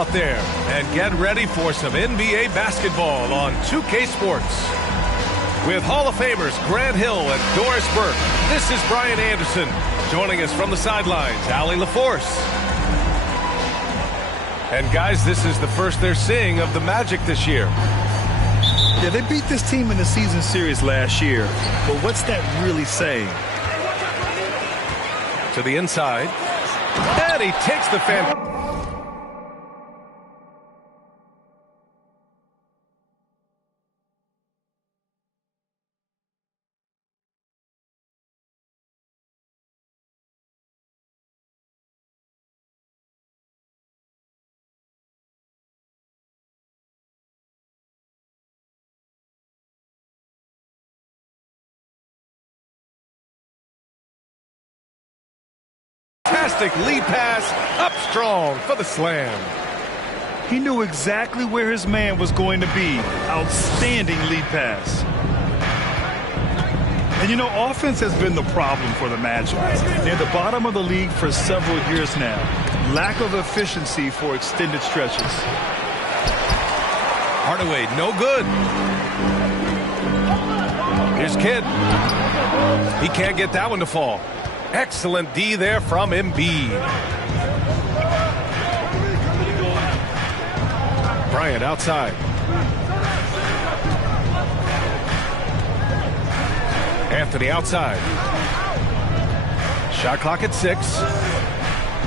out there and get ready for some NBA basketball on 2K Sports. With Hall of Famers Grant Hill and Doris Burke, this is Brian Anderson. Joining us from the sidelines, Allie LaForce. And guys, this is the first they're seeing of the Magic this year. Yeah, they beat this team in the season series last year. But what's that really saying? To the inside. And he takes the fan. Fantastic lead pass, up strong for the slam. He knew exactly where his man was going to be. Outstanding lead pass. And you know, offense has been the problem for the Magic. They're at the bottom of the league for several years now. Lack of efficiency for extended stretches. Hardaway, no good. Here's Kidd. He can't get that one to fall. Excellent D there from Embiid. Bryant outside. Anthony outside. Shot clock at 6.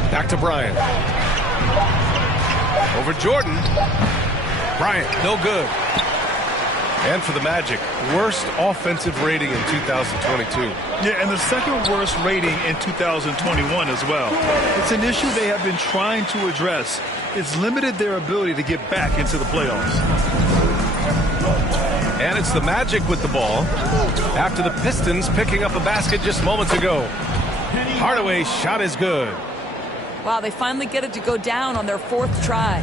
Back to Bryant. Over Jordan. Bryant, no good. And for the Magic, worst offensive rating in 2022. Yeah, and the second worst rating in 2021 as well. It's an issue they have been trying to address. It's limited their ability to get back into the playoffs. And it's the Magic with the ball after the Pistons picking up a basket just moments ago. Hardaway's shot is good. Wow, they finally get it to go down on their 4th try.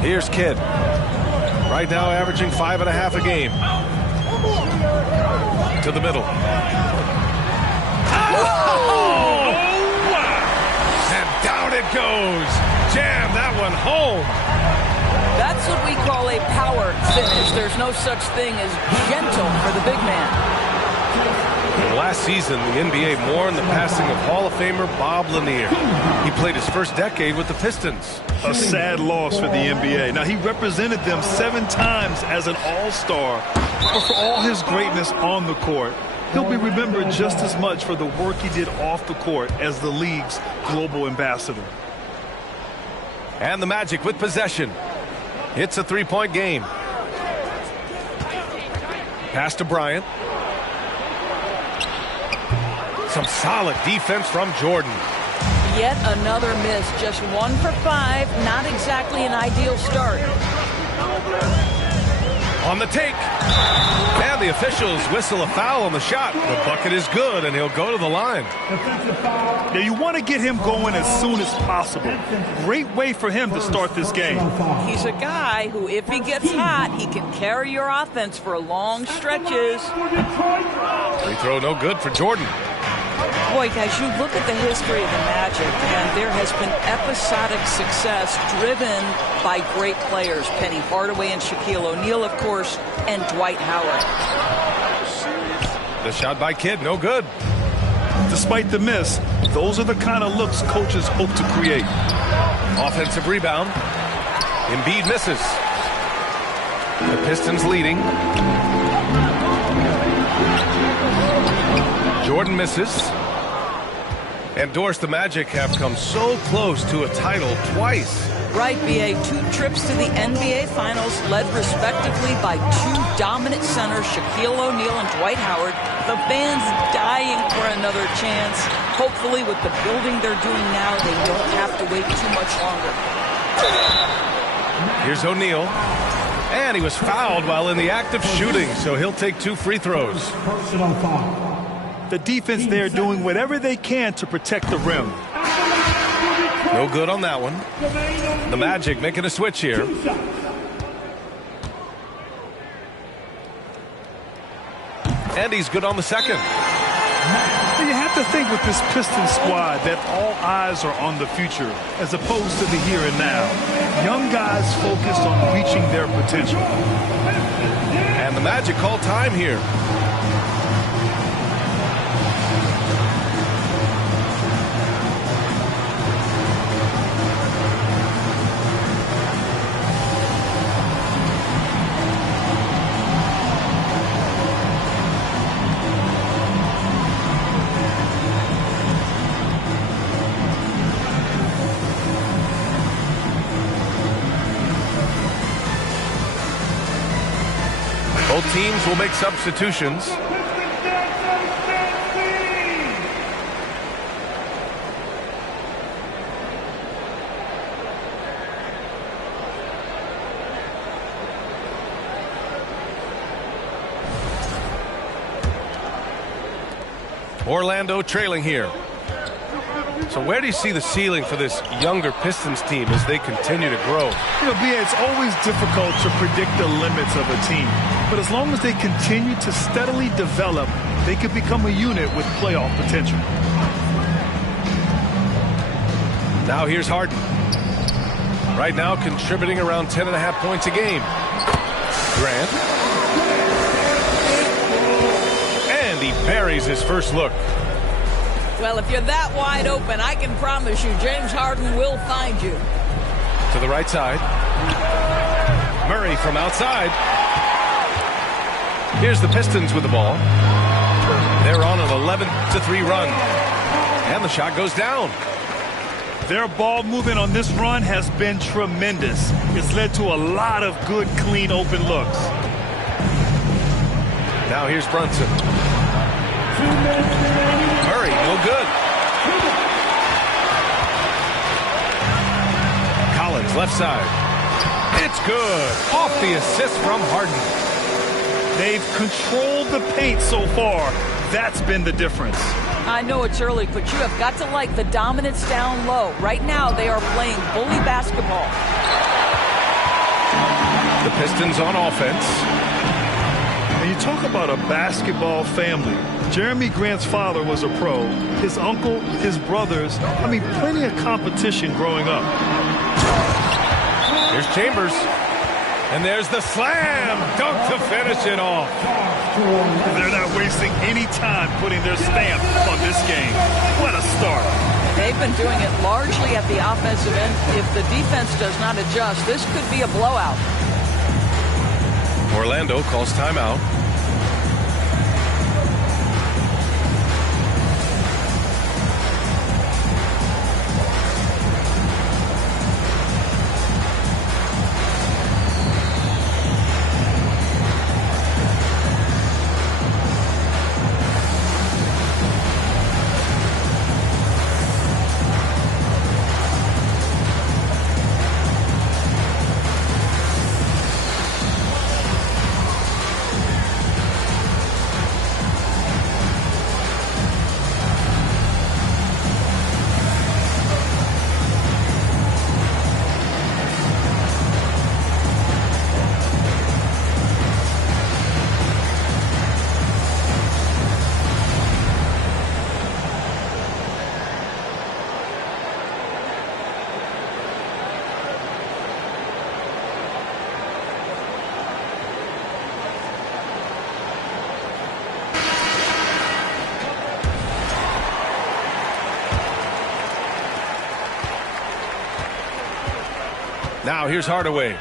Here's Kidd. Right now averaging 5.5 a game. To the middle. Oh! And down it goes. Jam that one home. That's what we call a power finish. There's no such thing as gentle for the big man. Last season, the NBA mourned the passing of Hall of Famer Bob Lanier. He played his first decade with the Pistons. A sad loss for the NBA. Now, he represented them 7 times as an all-star, but for all his greatness on the court, he'll be remembered just as much for the work he did off the court as the league's global ambassador. And the Magic with possession. It's a 3-point game. Pass to Bryant. Some solid defense from Jordan. Yet another miss. Just 1 for 5. Not exactly an ideal start. On the take. And the officials whistle a foul on the shot. The bucket is good, and he'll go to the line. Now, you want to get him going as soon as possible. Great way for him to start this game. He's a guy who, if he gets hot, he can carry your offense for long stretches. Free throw no good for Jordan. Boy, guys, you look at the history of the Magic, and there has been episodic success driven by great players. Penny Hardaway and Shaquille O'Neal, of course, and Dwight Howard. The shot by Kidd, no good. Despite the miss, those are the kind of looks coaches hope to create. Offensive rebound. Embiid misses. The Pistons leading. Jordan misses. And Doris, the Magic have come so close to a title twice. Right, B.A. 2 trips to the NBA Finals, led respectively by 2 dominant centers, Shaquille O'Neal and Dwight Howard. The fans dying for another chance. Hopefully, with the building they're doing now, they don't have to wait too much longer. Here's O'Neal. And he was fouled while in the act of shooting, so he'll take 2 free throws. The defense there doing whatever they can to protect the rim. No good on that one. The Magic making a switch here. And he's good on the second. you have to think with this Pistons squad that all eyes are on the future as opposed to the here and now. Young guys focused on reaching their potential. And the Magic call time here. Both teams will make substitutions. Orlando trailing here. So where do you see the ceiling for this younger Pistons team as they continue to grow? You know, B.A., it's always difficult to predict the limits of a team. But as long as they continue to steadily develop, they could become a unit with playoff potential. Now here's Harden. Right now contributing around 10.5 points a game. Grant. And he buries his first look. Well, if you're that wide open, I can promise you James Harden will find you. To the right side. Murray from outside. Here's the Pistons with the ball. They're on an 11-3 run. And the shot goes down. Their ball movement on this run has been tremendous. It's led to a lot of good, clean, open looks. Now here's Brunson. Murray, no good. Collins, left side. It's good. Off the assist from Harden. They've controlled the paint so far. That's been the difference. I know it's early, but you have got to like the dominance down low. Right now, they are playing bully basketball. The Pistons on offense. And you talk about a basketball family. Jeremy Grant's father was a pro. His uncle, his brothers. I mean, plenty of competition growing up. Here's Chambers. And there's the slam dunk to finish it off. They're not wasting any time putting their stamp on this game. What a start. They've been doing it largely at the offensive end. If the defense does not adjust, this could be a blowout. Orlando calls timeout. Now here's Hardaway.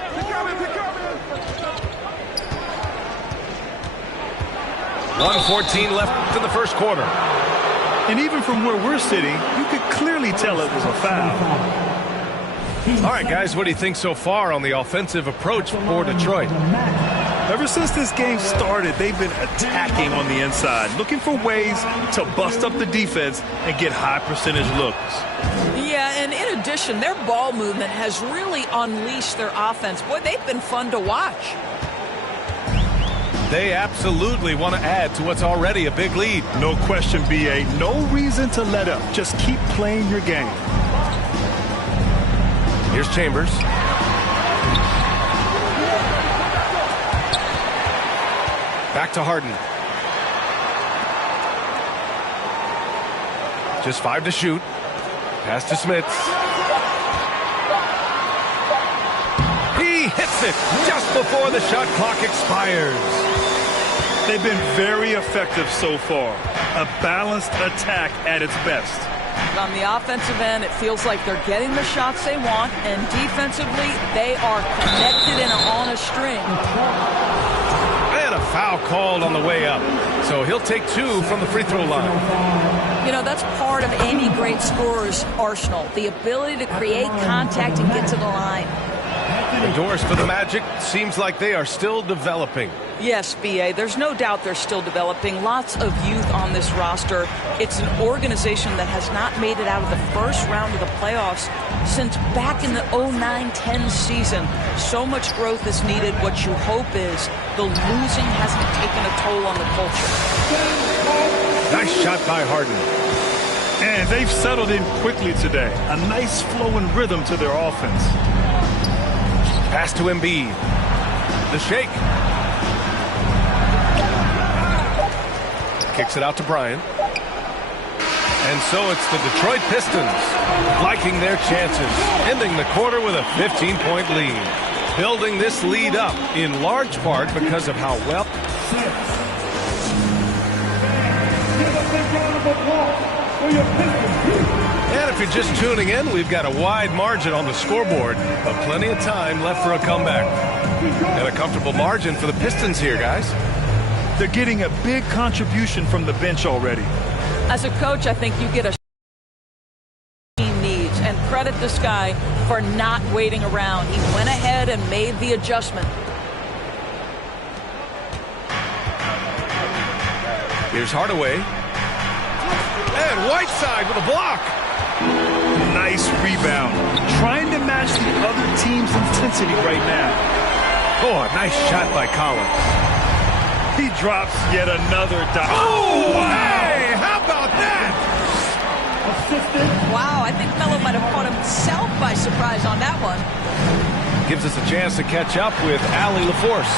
1:14 left in the first quarter. And even from where we're sitting, you could clearly tell it was a foul. All right, guys, what do you think so far on the offensive approach for Detroit? Ever since this game started, they've been attacking on the inside, looking for ways to bust up the defense and get high percentage looks. Yeah, and in addition, their ball movement has really unleashed their offense. Boy, they've been fun to watch. They absolutely want to add to what's already a big lead. No question, B.A. No reason to let up. Just keep playing your game. Here's Chambers. Back to Harden. Just 5 to shoot. Pass to Smits. He hits it just before the shot clock expires. They've been very effective so far. A balanced attack at its best. On the offensive end, it feels like they're getting the shots they want, and defensively, they are connected and on a string. And a foul called on the way up. So he'll take 2 from the free throw line. You know, that's part of any great scorer's arsenal, the ability to create contact and get to the line. The doors for the Magic seems like they are still developing. Yes, B.A., there's no doubt they're still developing. Lots of youth on this roster. It's an organization that has not made it out of the first round of the playoffs since back in the 09-10 season. So much growth is needed. What you hope is the losing hasn't taken a toll on the culture. Nice shot by Harden. And they've settled in quickly today. A nice flow and rhythm to their offense. Pass to Embiid. The shake. Kicks it out to Bryant. And so it's the Detroit Pistons liking their chances, ending the quarter with a 15-point lead. Building this lead up in large part because of how well. And if you're just tuning in, we've got a wide margin on the scoreboard, but plenty of time left for a comeback. And a comfortable margin for the Pistons here, guys. They're getting a big contribution from the bench already. As a coach, I think you get a team needs, and credit this guy for not waiting around. He went ahead and made the adjustment. Here's Hardaway. And Whiteside with a block. Nice rebound. Trying to match the other team's intensity right now. Oh, a nice shot by Collins. He drops yet another dime. Oh, hey, how about that? Wow, I think Melo might have caught himself by surprise on that one. Gives us a chance to catch up with Allie LaForce.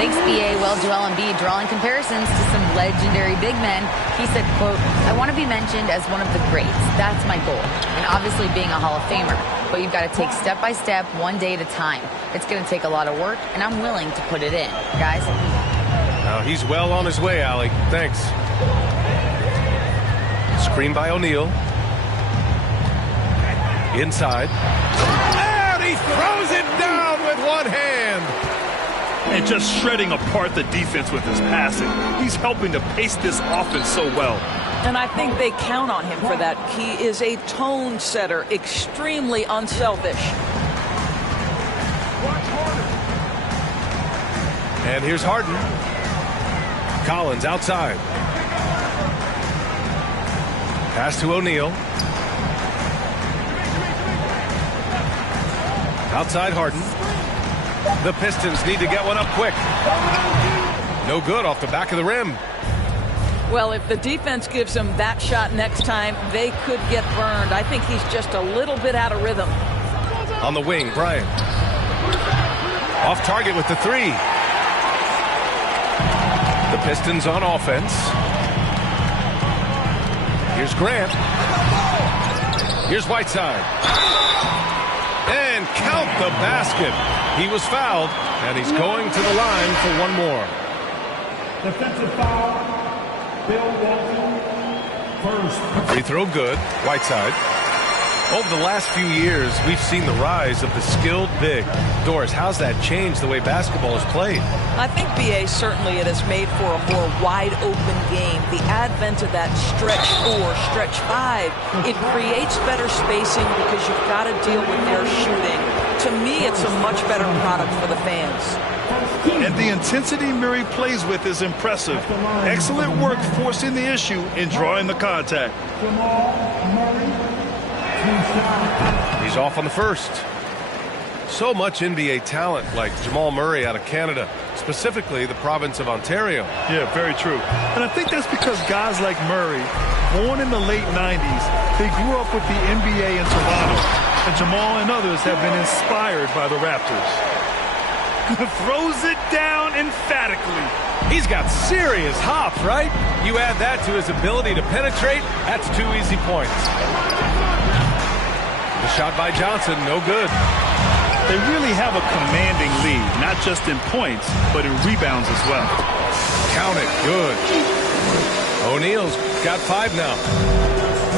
Thanks, B.A. Well, Joel Embiid drawing comparisons to some legendary big men. He said, quote, "I want to be mentioned as one of the greats. That's my goal. And obviously being a Hall of Famer. But you've got to take step by step, one day at a time. It's going to take a lot of work, and I'm willing to put it in. Guys." He's well on his way, Allie. Thanks. Screen by O'Neal. Inside. And he throws it down with one hand. And just shredding apart the defense with his passing. He's helping to pace this offense so well. And I think they count on him for that. He is a tone setter, extremely unselfish. And here's Harden. Collins outside. Pass to O'Neal. Outside Harden. The Pistons need to get one up quick. No good off the back of the rim. Well, if the defense gives him that shot next time, they could get burned. I think he's just a little bit out of rhythm. On the wing, Bryant. Off target with the three. The Pistons on offense. Here's Grant. Here's Whiteside. And count the basket. He was fouled, and he's going to the line for one more. Defensive foul. Bill Walton, first. Free throw good. Whiteside. Over the last few years, we've seen the rise of the skilled big. Doris, how's that changed the way basketball is played? I think, B.A., certainly it has made for a more wide-open game. The advent of that stretch 4, stretch 5, it creates better spacing because you've got to deal with their shooting. To me, it's a much better product for the fans. And the intensity Murray plays with is impressive. Excellent work forcing the issue and drawing the contact. He's off on the first. So much NBA talent like Jamal Murray out of Canada, specifically the province of Ontario. Yeah, very true. And I think that's because guys like Murray, born in the late 90s, they grew up with the NBA in Toronto. And Jamal and others have been inspired by the Raptors. Throws it down emphatically. He's got serious hops, right? You add that to his ability to penetrate, that's 2 easy points. The shot by Johnson, no good. They really have a commanding lead, not just in points, but in rebounds as well. Count it, good. O'Neal's got 5 now.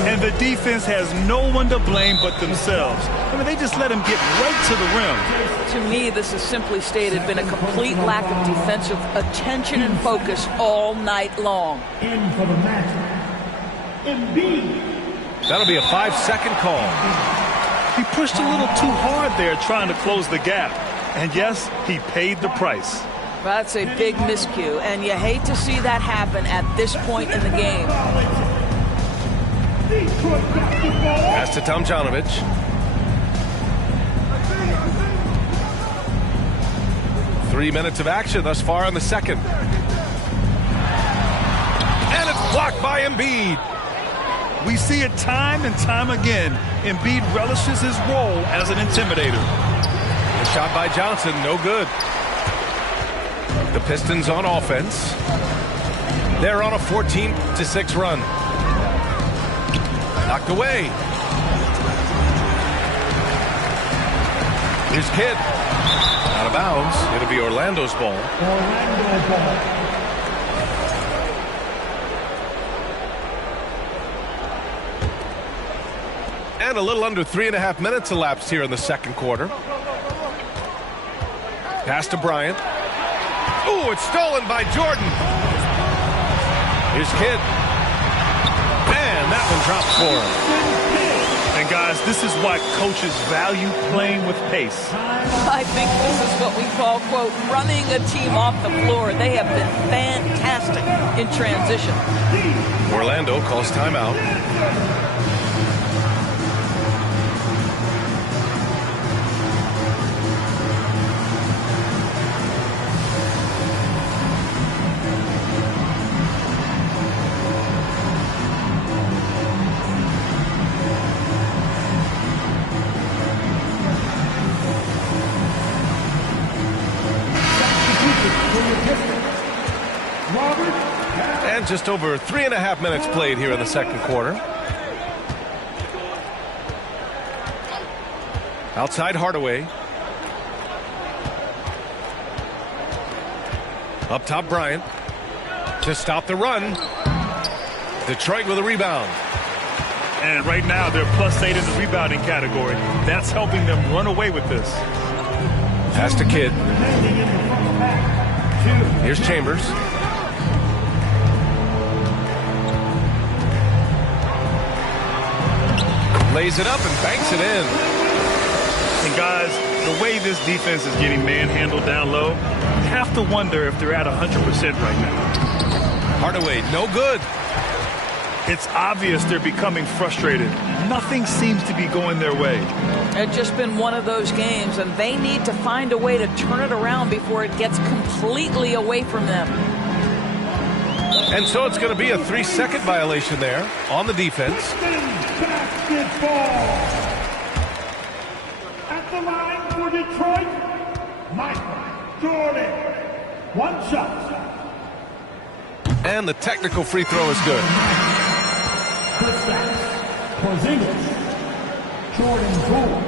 And the defense has no one to blame but themselves. I mean, they just let him get right to the rim. To me, this is simply stated been a complete lack of defensive attention and focus all night long. In for the match. Embiid. That'll be a 5-second call. He pushed a little too hard there trying to close the gap. And yes, he paid the price. That's a big miscue, and you hate to see that happen at this point in the game. Pass to Tomjanovich. Three minutes of action thus far in the second. And it's blocked by Embiid. We see it time and time again. Embiid relishes his role as an intimidator. The shot by Johnson, no good. The Pistons on offense. They're on a 14-6 run. Knocked away. Here's Kidd. Out of bounds. It'll be Orlando's ball. Orlando ball. And a little under 3.5 minutes elapsed here in the second quarter. Pass to Bryant. Ooh, it's stolen by Jordan. Here's Kidd. And that one drops for him. And guys, this is why coaches value playing with pace. I think this is what we call, quote, running a team off the floor. They have been fantastic in transition. Orlando calls timeout. And just over 3.5 minutes played here in the second quarter. Outside Hardaway. Up top Bryant. To stop the run. Detroit with a rebound. And right now they're +8 in the rebounding category. That's helping them run away with this. Pass to Kidd. Here's Chambers. Lays it up and banks it in. And guys, the way this defense is getting manhandled down low, you have to wonder if they're at 100% right now. Hardaway, no good. It's obvious they're becoming frustrated. Nothing seems to be going their way. It's just been one of those games, and they need to find a way to turn it around before it gets completely away from them. And so it's going to be a 3-second violation there on the defense. Basketball. At the line for Detroit, Michael Jordan. One shot. And the technical free throw is good. Porzingis. Jordan Poole.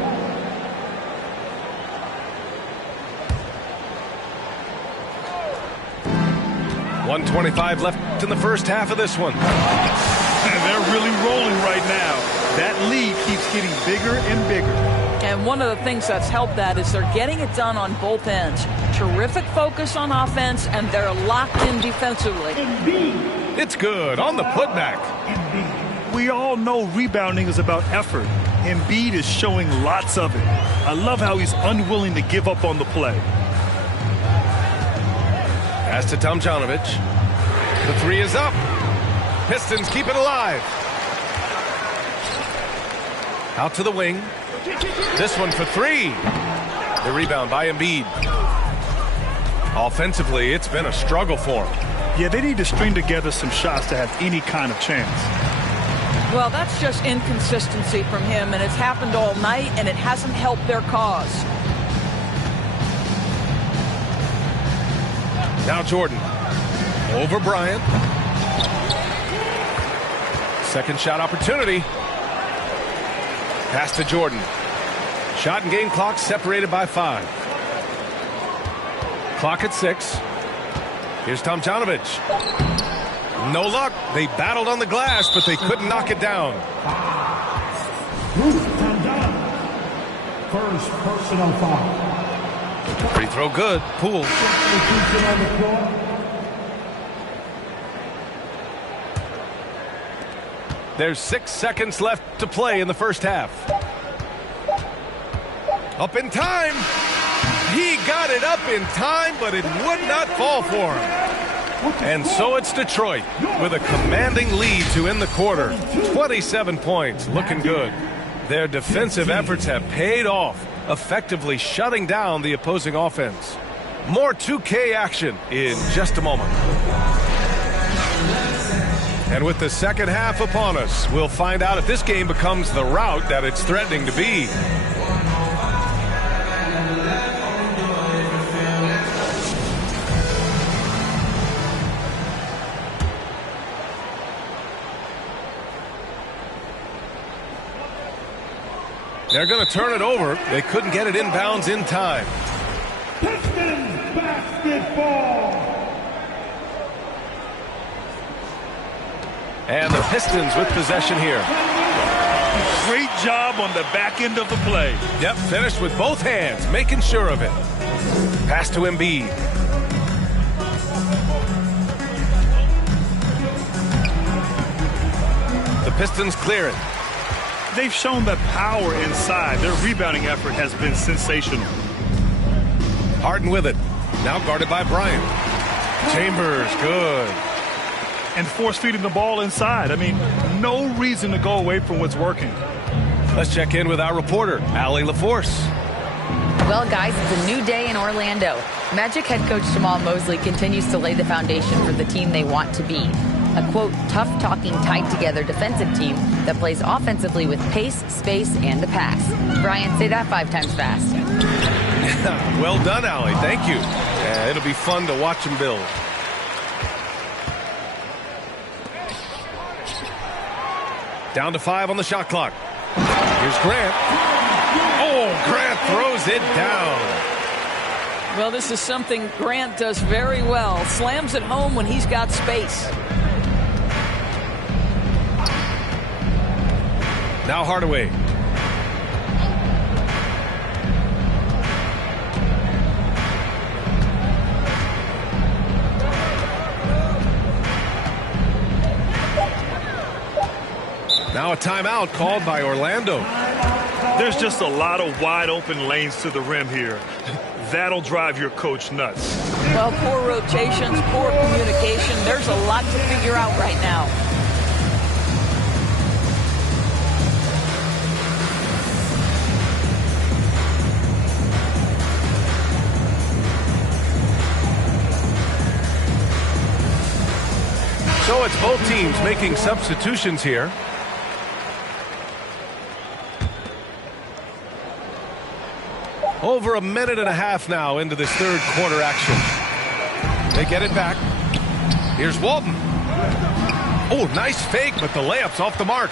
1:25 left in the first half of this one. And they're really rolling right now. That lead keeps getting bigger and bigger. And one of the things that's helped that is they're getting it done on both ends. Terrific focus on offense, and they're locked in defensively. It's good on the putback. We all know rebounding is about effort. Embiid is showing lots of it. I love how he's unwilling to give up on the play. Pass to Tomjanovich. The three is up. Pistons keep it alive. Out to the wing. This one for three. The rebound by Embiid. Offensively, it's been a struggle for him. Yeah, they need to string together some shots to have any kind of chance. Well, that's just inconsistency from him, and it's happened all night, and it hasn't helped their cause. Now Jordan. Over Bryant. Second shot opportunity. Pass to Jordan. Shot and game clock separated by 5. Clock at 6. Here's Tomjanovich. No luck. They battled on the glass, but they couldn't knock it down. First personal foul. Free throw good. Poole. There's 6 seconds left to play in the first half. Up in time. He got it up in time, but it would not fall for him. And so it's Detroit with a commanding lead to end the quarter. 27 points, looking good. Their defensive efforts have paid off, effectively shutting down the opposing offense. More 2K action in just a moment. And with the second half upon us, we'll find out if this game becomes the rout that it's threatening to be. They're going to turn it over. They couldn't get it inbounds in time. Pistons basketball. And the Pistons with possession here. Great job on the back end of the play. Yep, finished with both hands, making sure of it. Pass to Embiid. The Pistons clear it. They've shown that power inside. Their rebounding effort has been sensational. Harden with it. Now guarded by Bryant. Chambers, good. And force feeding the ball inside. I mean, no reason to go away from what's working. Let's check in with our reporter, Allie LaForce. Well, guys, it's a new day in Orlando. Magic head coach Jamal Mosley continues to lay the foundation for the team they want to be. A, quote, tough-talking, tied-together defensive team that plays offensively with pace, space, and the pass. Brian, say that 5 times fast. Well done, Allie. Thank you. It'll be fun to watch them build. Down to 5 on the shot clock. Here's Grant. Oh, Grant throws it down. Well, this is something Grant does very well. Slams it home when he's got space. Now Hardaway. Now a timeout called by Orlando. There's just a lot of wide open lanes to the rim here. That'll drive your coach nuts. Well, poor rotations, poor communication. There's a lot to figure out right now. So it's both teams making substitutions here. Over a minute and a half now into this third quarter action. They get it back. Here's Walton. Oh, nice fake, but the layup's off the mark.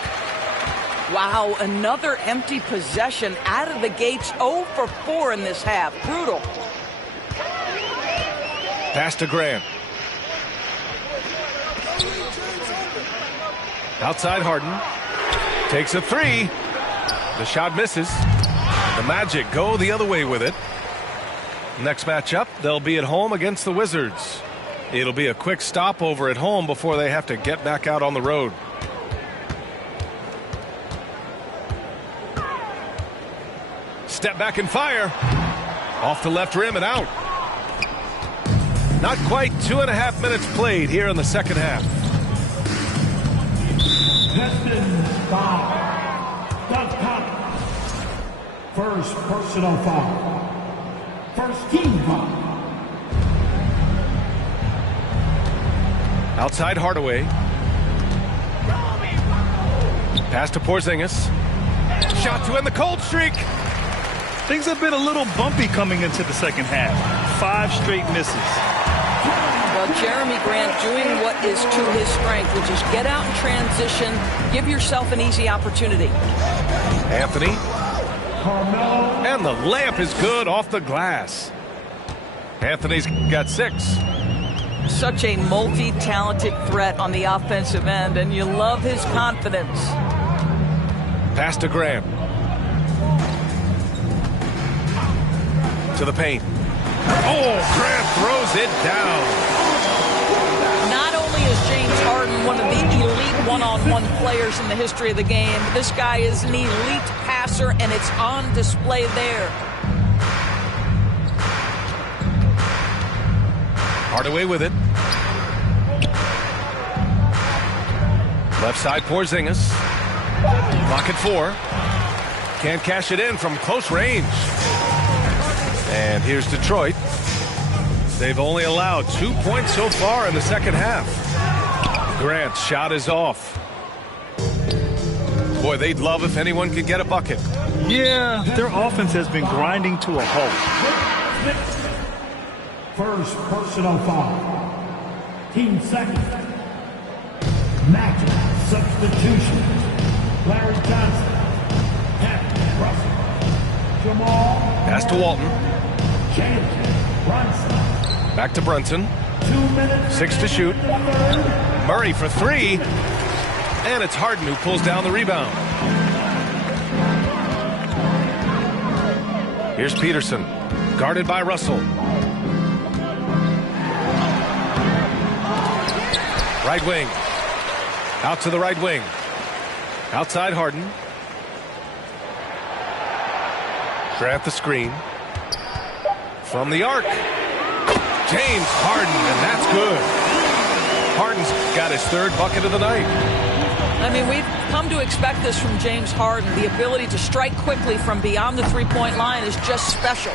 Wow, another empty possession out of the gates. 0 for 4 in this half. Brutal. Pass to Grant. Outside Harden. Takes a 3. The shot misses. The Magic go the other way with it. Next matchup, they'll be at home against the Wizards. It'll be a quick stopover at home before they have to get back out on the road. Step back and fire. Off the left rim and out. Not quite 2.5 minutes played here in the second half. Pistons foul. Does count. First personal foul. First team foul. Outside Hardaway. Pass to Porzingis. Shot to end the cold streak. Things have been a little bumpy coming into the second half. 5 straight misses. Well, Jeremy Grant doing what is to his strength, which is get out in transition, give yourself an easy opportunity. Anthony. And the layup is good off the glass. Anthony's got 6. Such a multi-talented threat on the offensive end, and you love his confidence. Pass to Grant. To the paint. Oh, Grant throws it down. Not only is James Harden one of the elite one-on-one players in the history of the game, this guy is an elite passer, and it's on display there. Hardaway with it. Left side Porzingis. Clock at 4. Can't cash it in from close range. And here's Detroit. They've only allowed 2 points so far in the second half. Grant's shot is off. Boy, they'd love if anyone could get a bucket. Yeah, their offense has been grinding to a halt. First personal foul. Team second. Match substitution. Larry Johnson. Kevin Russell. Jamal. Pass to Walton. James Brunson. Back to Brunson. 2 minutes. 6 to shoot. Murray for 3. And it's Harden who pulls down the rebound. Here's Peterson. Guarded by Russell. Right wing. Out to the right wing. Outside Harden. Grant the screen. From the arc. James Harden, and that's good. Harden's got his 3rd bucket of the night. I mean, we've come to expect this from James Harden. The ability to strike quickly from beyond the three-point line is just special.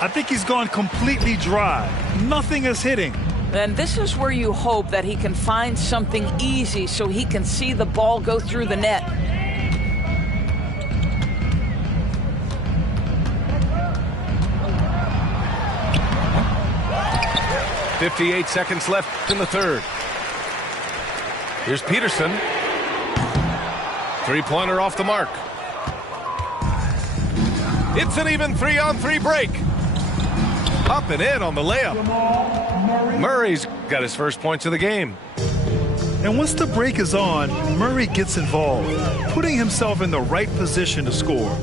I think he's gone completely dry. Nothing is hitting. And this is where you hope that he can find something easy so he can see the ball go through the net. .58 seconds left in the 3rd. Here's Peterson. 3-pointer off the mark. It's an even 3-on-3 break. Up and in on the layup. Murray's got his first points of the game. And once the break is on, Murray gets involved, putting himself in the right position to score.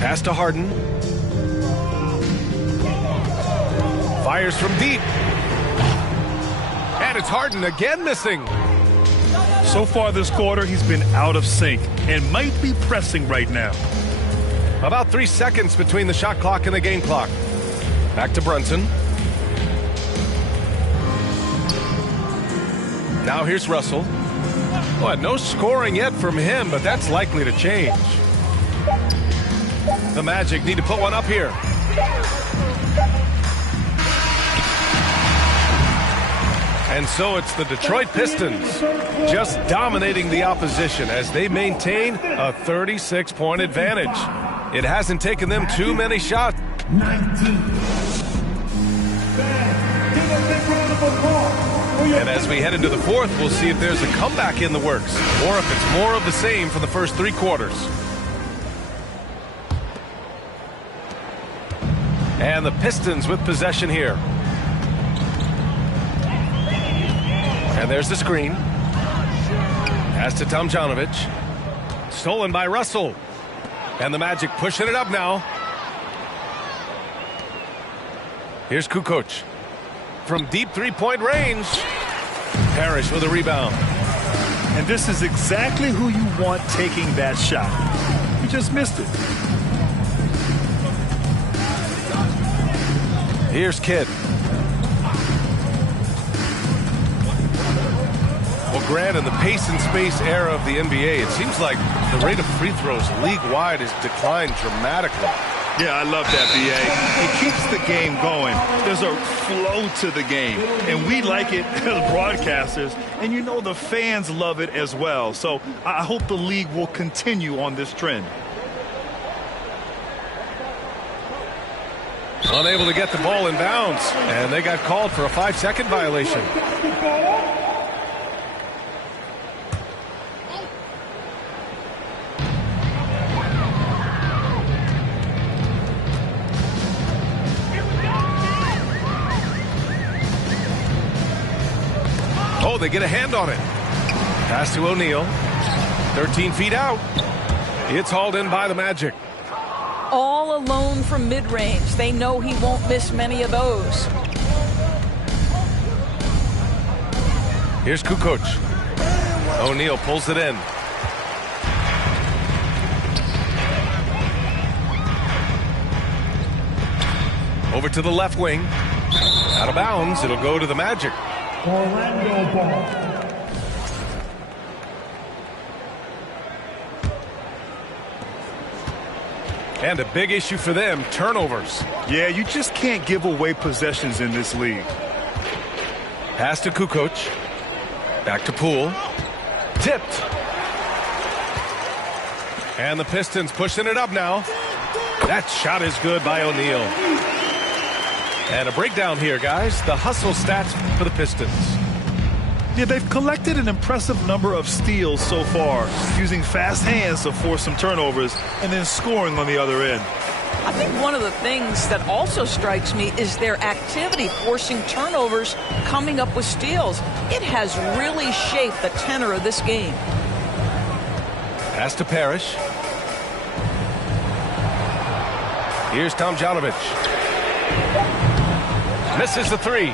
Pass to Harden. Fires from deep. And it's Harden again missing. So far this quarter, he's been out of sync and might be pressing right now. About 3 seconds between the shot clock and the game clock. Back to Brunson. Now here's Russell. Well, no scoring yet from him, but that's likely to change. The Magic need to put one up here. And so it's the Detroit Pistons just dominating the opposition as they maintain a 36-point advantage. It hasn't taken them too many shots. 19. And as we head into the 4th, we'll see if there's a comeback in the works or if it's more of the same for the first 3 quarters. And the Pistons with possession here. And there's the screen. Pass to Tomjanovich. Stolen by Russell. And the Magic pushing it up now. Here's Kukoc. From deep 3-point range. Parrish with a rebound. And this is exactly who you want taking that shot. He just missed it. Here's Kidd. Well, Grant, in the pace and space era of the NBA, it seems like the rate of free throws league-wide has declined dramatically. Yeah, I love that, B.A. It keeps the game going. There's a flow to the game, and we like it as broadcasters, and you know the fans love it as well. So I hope the league will continue on this trend. Unable to get the ball in bounds, and they got called for a 5-second violation. Oh, they get a hand on it. Pass to O'Neal. 13 feet out. It's hauled in by the Magic. All alone from mid-range. They know he won't miss many of those. Here's Kukoc. O'Neal pulls it in. Over to the left wing. Out of bounds. It'll go to the Magic. Orlando ball. And a big issue for them, turnovers. Yeah, you just can't give away possessions in this league. Pass to Kukoc. Back to Poole. Tipped. And the Pistons pushing it up now. That shot is good by O'Neal. And a breakdown here, guys. The hustle stats for the Pistons. Yeah, they've collected an impressive number of steals so far, using fast hands to force some turnovers and then scoring on the other end. I think one of the things that also strikes me is their activity forcing turnovers, coming up with steals. It has really shaped the tenor of this game. Pass to Parrish. Here's Tomljanovic. Misses the three.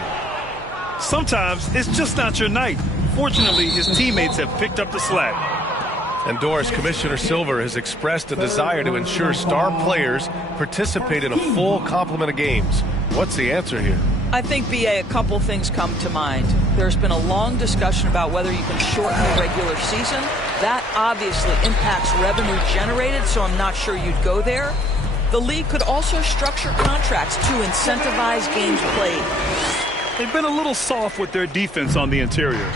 Sometimes it's just not your night. Fortunately, his teammates have picked up the slack. And Doris, Commissioner Silver has expressed a desire to ensure star players participate in a full complement of games. What's the answer here? I think, BA, a couple things come to mind. There's been a long discussion about whether you can shorten the regular season. That obviously impacts revenue generated, so I'm not sure you'd go there. The league could also structure contracts to incentivize games played. They've been a little soft with their defense on the interior.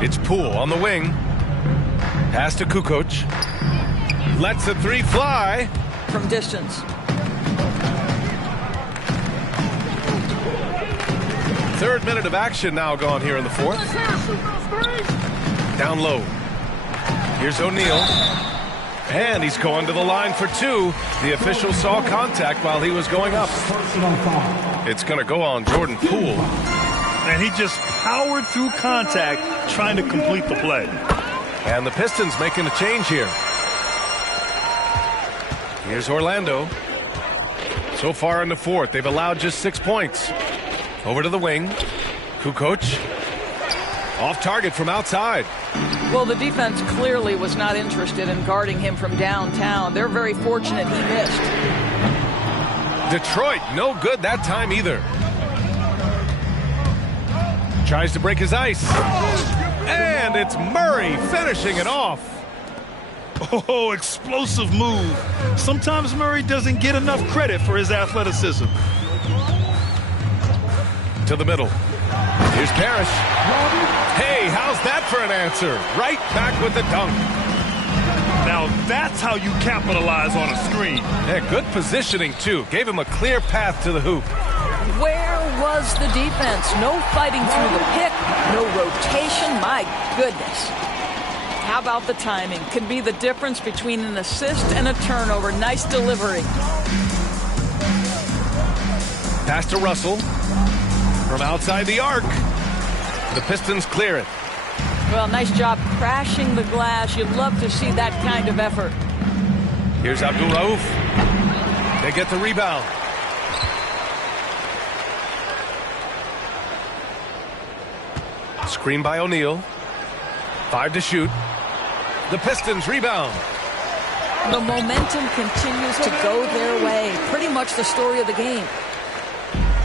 It's Poole on the wing. Pass to Kukoc. Lets the three fly. From distance. Third minute of action now gone here in the fourth. Down low. Here's O'Neal. And he's going to the line for two. The official saw contact while he was going up. It's going to go on Jordan Poole. And he just powered through contact trying to complete the play. And the Pistons making a change here. Here's Orlando. So far in the fourth, they've allowed just 6 points. Over to the wing. Kukoc. Off target from outside. Well, the defense clearly was not interested in guarding him from downtown. They're very fortunate he missed. Detroit, no good that time either. Tries to break his ice. And it's Murray finishing it off. Oh, explosive move. Sometimes Murray doesn't get enough credit for his athleticism. To the middle. Here's Parrish. Hey, how's that for an answer? Right back with the dunk. Now that's how you capitalize on a screen. Yeah, good positioning, too. Gave him a clear path to the hoop. Where was the defense? No fighting through the pick, no rotation. My goodness. How about the timing? Can be the difference between an assist and a turnover. Nice delivery. Pass to Russell. From outside the arc. The Pistons clear it. Well, nice job crashing the glass. You'd love to see that kind of effort. Here's Abdul Rauf. They get the rebound. Screen by O'Neal. 5 to shoot. The Pistons rebound. The momentum continues to go their way. Pretty much the story of the game.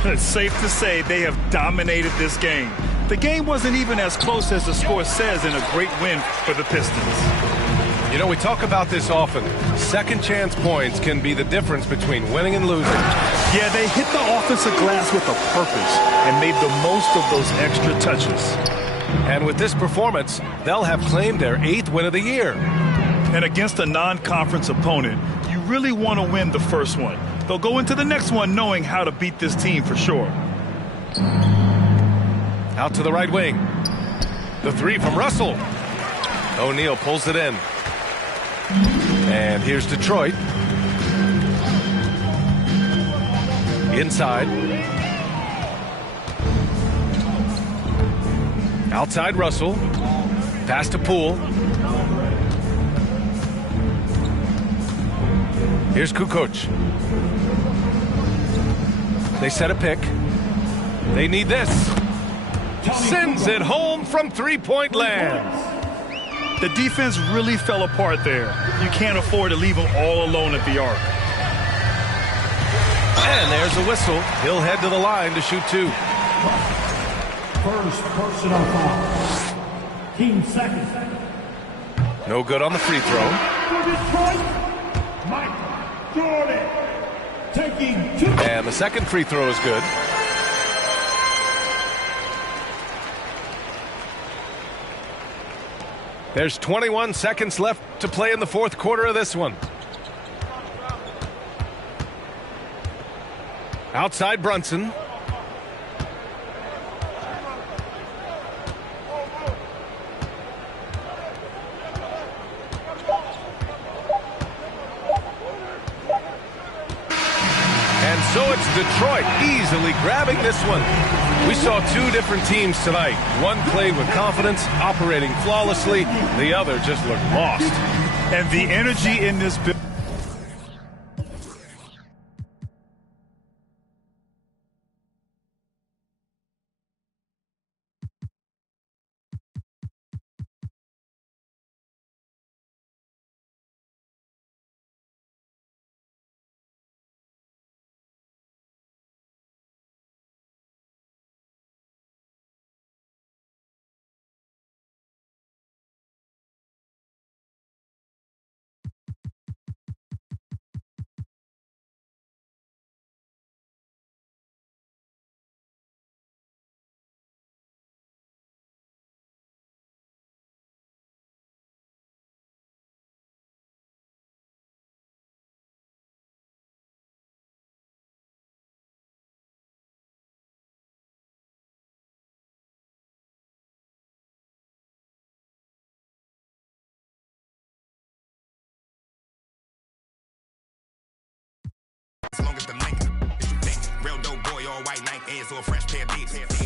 It's safe to say they have dominated this game. The game wasn't even as close as the score says in a great win for the Pistons. You know, we talk about this often. Second chance points can be the difference between winning and losing. Yeah, they hit the offensive glass with a purpose and made the most of those extra touches. And with this performance, they'll have claimed their 8th win of the year. And against a non-conference opponent, you really want to win the first one. They'll go into the next one knowing how to beat this team for sure. Out to the right wing. The three from Russell. O'Neal pulls it in. And here's Detroit. Inside. Outside Russell. Pass to Poole. Here's Kukoc. They set a pick. They need this. Sends it home from three-point land. The defense really fell apart there. You can't afford to leave them all alone at the arc. And there's a whistle. He'll head to the line to shoot two. First personal foul. Team second. No good on the free throw. For Detroit, Michael Jordan taking two. And the second free throw is good. There's 21 seconds left to play in the fourth quarter of this one. Outside Brunson. And so it's Detroit easily grabbing this one. We saw two different teams tonight. One played with confidence, operating flawlessly. The other just looked lost. And the energy in this building. As long as the length is you think. Real dope boy, all white Nike Airs or a fresh pair of beats.